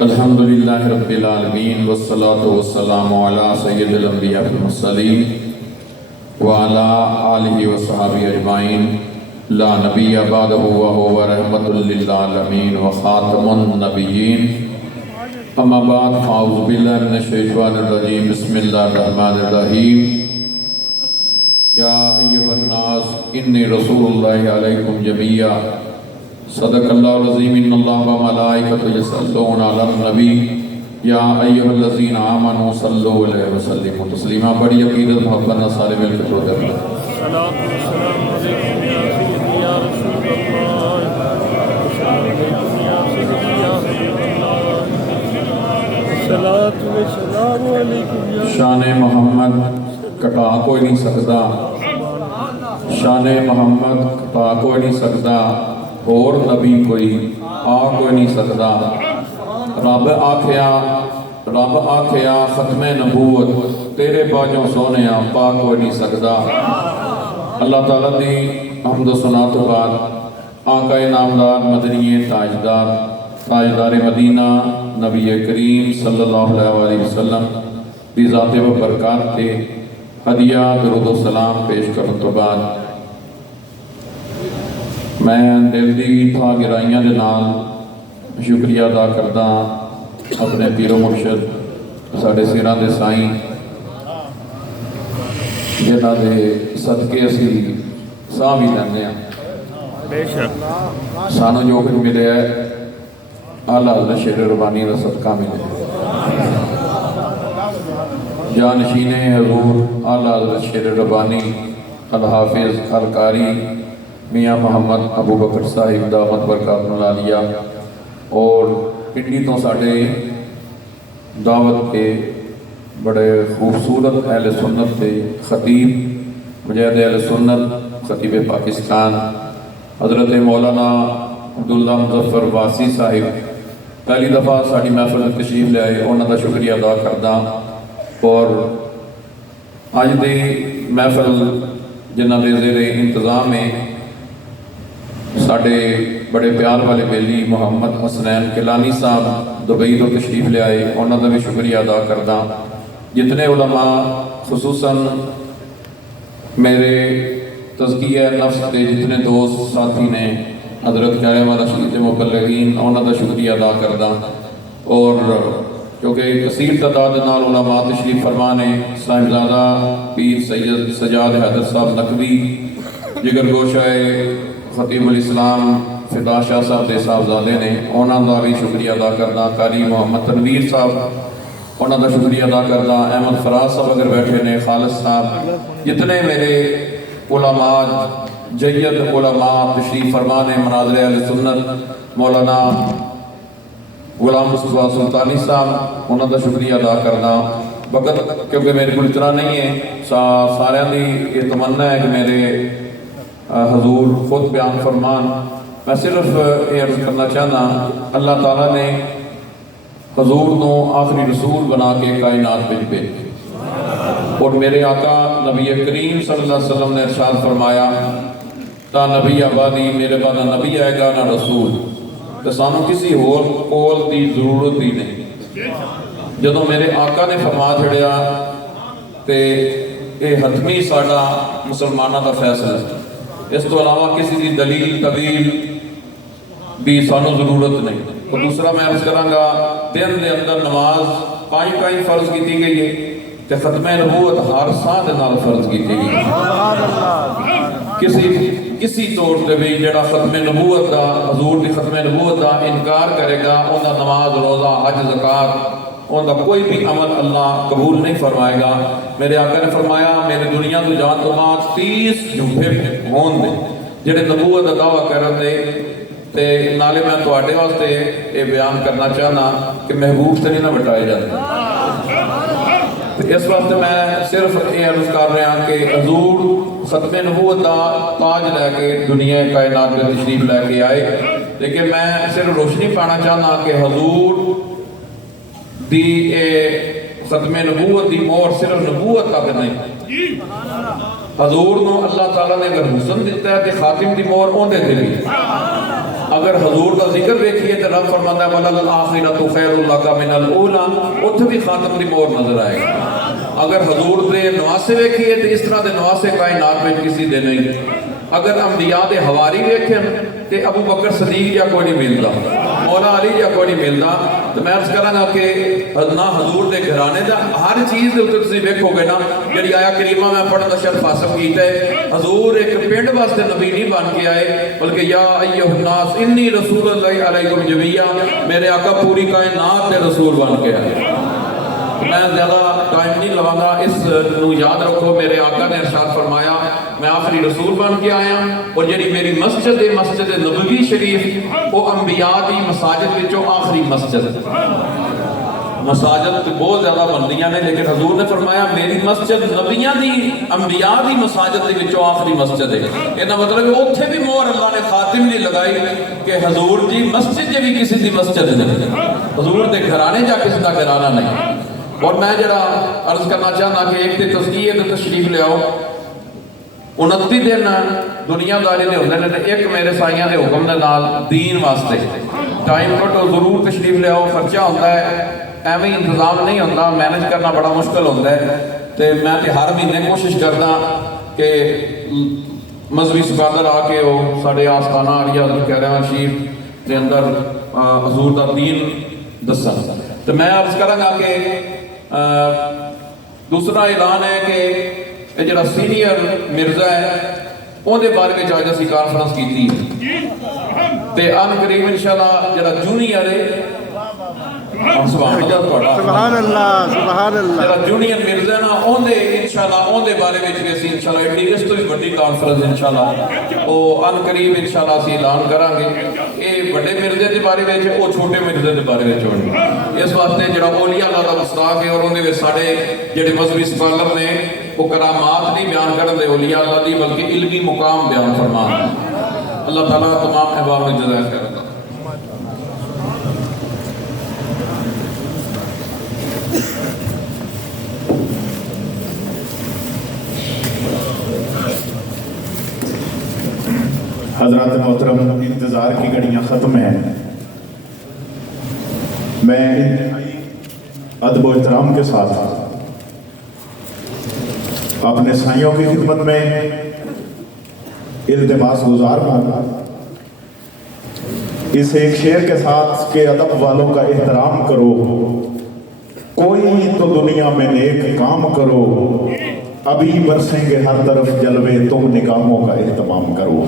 الحمدللہ رب العالمین والصلاة والسلام علی سید الانبیاء والمرسلین وعلی آلہ وصحبہ اجمعین لا نبی بعدہ وہو رحمۃ للعالمین وخاتم النبیین اما بعد فاعوذ باللہ من الشیطان الرجیم بسم اللہ الرحمن الرحیم یا ایہا الناس انی رسول اللہ علیکم جمیعا صدق اللہ العظیم ان اللہ وملائکتہ یصلون علی النبی یا ایہا الذین آمنوا صلوا علیہ وسلموا تسلیما۔ بڑی عقیدت محبت نہ سارے مل کے پڑھتے ہیں۔ صلاۃ والسلام علیکم یا سیدی یا رسول اللہ، صلاۃ والسلام علیکم یا شان محمد کٹا کوئی نہیں سکتا، شان محمد کٹا کوئی نہیں سکتا، اور نبی کوئی آ کوئی نہیں سکتا۔ رب آکھیا ختم نبوت تیرے باجوں سونیا پا کوئی نہیں سکتا۔ اللہ تعالیٰ دی حمد و ثنا تو بعد آقا نامدار مدنی تاجدار مدینہ نبی کریم صلی اللہ علیہ وسلم دی ذات و برکات تے ہدیہ درود و سلام پیش کرنے تو بعد میں دل دی تھا گرائیاں دے نال شکریہ ادا کردا اپنے پیر و مرشد ساڑھے سیراں دے سائیں جنہاں دے صدقے اسی ساں بھی لیندے ہیں۔ بے شک سانو جو کچھ ملے ہے اعلیٰ حضرت شیر ربانی کا صدقہ ملے، جانشین حضور اعلیٰ حضرت شیر ربانی الحافظ القاری میاں محمد ابو بکر صاحب دامت برکاتہ العالیہ اور پنڈی تو ساڑھے دعوت کے بڑے خوبصورت اہل سنت کے خطیب مجاہد اہل سنت خطیب پاکستان حضرت مولانا عبداللہ مظفر واسی صاحب پہلی دفعہ ساڑھی محفل تشریف لے آئے، انہوں کا شکریہ ادا کردہ اور آج دے محفل جنہاں دے زیر انتظام میں ساڑھے بڑے پیار والے بیلی محمد حسنین کلانی صاحب دبئی تو تشریف لے آئے، انہوں کا بھی شکریہ ادا کردہ۔ جتنے علماء خصوصاً میرے تزکیہ نفس کے جتنے دوست ساتھی نے حضرت قائمہ رشید مبلغین انہوں کا شکریہ ادا کردہ، اور کیونکہ کثیر تعداد نال علماء تشریف فرمانے صاحبزادہ پیر سید سجاد حیدر صاحب نقوی جگر گوشہ خطیب الاسلام فدا شاہ صاحب دے صاحبزادے نے انہوں کا بھی شکریہ ادا کردہ، قاری محمد تنویر صاحب انہوں کا شکریہ ادا کردہ، احمد فراز صاحب اگر بیٹھے نے، خالص صاحب، جتنے میرے علماء جید علماء تشریف فرمانے مناظر اہل سنت مولانا غلام مصطفیٰ سلطانی صاحب انہوں کا شکریہ ادا کرنا۔ وقت کیونکہ میرے کو اتنا نہیں ہے، سارے دی یہ تمنا ہے کہ میرے حضور خود بیان فرمان۔ میں صرف یہ عرض کرنا چاہنا، اللہ تعالیٰ نے حضور نو آخری رسول بنا کے کائنات میں بھیجا، اور میرے آقا نبی کریم صلی اللہ علیہ وسلم نے ارشاد فرمایا تا نبی آبادی میرے بعد نہ نبی آئے گا نہ رسول، تو سانو کسی اور قول دی ضرورت ہی نہیں۔ جدوں میرے آقا نے فرما چھڑیا تے اے حتمی ساڑا مسلمانہ کا فیصلہ ہے، اس تو علاوہ کسی دی دلیل طویل دی سانو ضرورت نہیں۔ تو دوسرا میں عرض کروں گا، دن دے اندر نماز کائیں فرض کی گئی ہے، تے ختم نبوت ہر ساں دے نال فرض کی گئی ہے۔ کسی طور تے بھی جڑا ختم نبوت دا حضور دی ختم نبوت دا انکار کرے گا، ان دا نماز روزہ حج زکات ان دا کوئی بھی عمل اللہ قبول نہیں فرمائے گا۔ میرے آقا نے فرمایا میرے دنیا تو جان تو بعد 30 جھوٹے ہون دے جڑے نبوت دا دعویٰ کرن دے، تے نالے میں تواڈے واسطے یہ بیان کرنا چاہنا کہ محبوب سے نہیں نہ بٹائے جاتے۔ اس وقت میں صرف یہ عرض کر رہا ہوں کہ حضور ختم نبوت دا تاج لے کے دنیا کائنات میں تشریف لے کے آئے، لیکن میں صرف روشنی پانا چاہنا کہ حضور دی ختم نبوت دی مور صرف نبوت تک نہیں، حضور نو اللہ تعالیٰ نے اگر حسن دیتا ہے تو خاتم دی مہر اوندے تے بھی اگر حضور کا ذکر دیکھیے تو رب فرماتا ہے وَلَلْآخِرَةُ خَيْرٌ لَكَ مِنَ الْأُولَىٰ اتھے بھی خاتم دی مہر نظر آئے گا اگر حضور دے نواسے دیکھیے تو اس طرح دے نواسے کائنات میں کسی دے نہیں اگر انبیاء دے حواری دیکھیں تو ابو بکر صدیق یا کوئی نہیں ملتا مولا علی یا کوئی نہیں ملتا تو میں عرض کروں گا کہ نہ حضور دے گھرانے دا ہر چیز دے اتر تسی دیکھو گے نا جڑی آیا کریمہ میں پڑھن دا شرف حاصل کیتا ہے حضور ایک پنڈ واسطے نبی نہیں بن کے آئے بلکہ یا ایھا الناس انی رسول اللہ علیکم جمیعا میرے آقا پوری کائنات دے رسول بن کے آئے میں زیادہ ٹائم نہیں لواں گا اس نو یاد رکھو میرے آقا نے ارشاد فرمایا میں آخری رسول بن کے آیا اور جڑی میری مسجد ہے مسجد نبوی شریف وہ انبیاء دی مساجد وچوں آخری مسجد مساجد بہت زیادہ بندیاں نے لیکن حضور نے فرمایا میری مسجد نبیاں دی انبیاء دی مساجد دی وچوں آخری مسجد ہے یہ مطلب کہ اوتھے بھی مہر اللہ نے خاتم نہیں لگائی کہ حضور جی مسجد جی بھی کسی دی مسجد نہیں حضور دے گھرانے جا کسی دا گھرانہ نہیں اور میں جڑا عرض کرنا چاہنا کہ ایک تے تزکیے تے تشریف لے آؤ 29 دن دنیا داری دے ہوندے نے ایک میرے سائیاں دے حکم دے نال دین واسطے ٹائم کٹو ضرور تشریف لے آؤ خرچہ ہوتا ہے ایویں انتظام نہیں ہوتا مینج کرنا بڑا مشکل ہوتا ہے تے میں تے ہر مہینے کوشش کردا کہ مذہبی سکادر آ کے وہ ساڈے آستانہ عالیہ کہہ رہا شریف دے اندر حضور دا دین دسن تو میں عرض کراں گا کہ دوسرا اعلان ہے کہ یہ جڑا سینئر مرزا ہے اون دے بارے میں آج اسی کانفرنس کیتی تے ان قریب انشاءاللہ جڑا جونیئر ہے سبحان اللہ سبحان اللہ سبحان اللہ جڑا جونیئر مرزا نا اون دے انشاءاللہ اون دے بارے وچ بھی اسی انشاءاللہ ایڈی اس تو بھی بڑی کانفرنس انشاءاللہ او ان قریب انشاءاللہ اسی اعلان کران گے اے بڑے مرزے دے بارے وچ او چھوٹے مرزے دے بارے وچ ہونے اس واسطے جڑا اولیاء اللہ دا مستاق ہے اور اون دے وچ ساڈے جڑے مذہبی سکالر نے وہ کرامات نہیں بیان کرن دے اولیاء اللہ دی بلکہ علمی مقام بیان فرمان اللہ تعالیٰ تمام احباب میں جزائر کرے گا حضرات محترم انتظار کی گھڑیاں ختم ہیں میں انتہائی ادب و احترام کے ساتھ اپنے سائیوں کی خدمت میں التماس گزار ہوں اس ایک شعر کے ساتھ کہ ادب والوں کا احترام کرو کوئی تو دنیا میں نیک کام کرو ابھی برسیں گے ہر طرف جلوے تم نگاہوں کا اہتمام کرو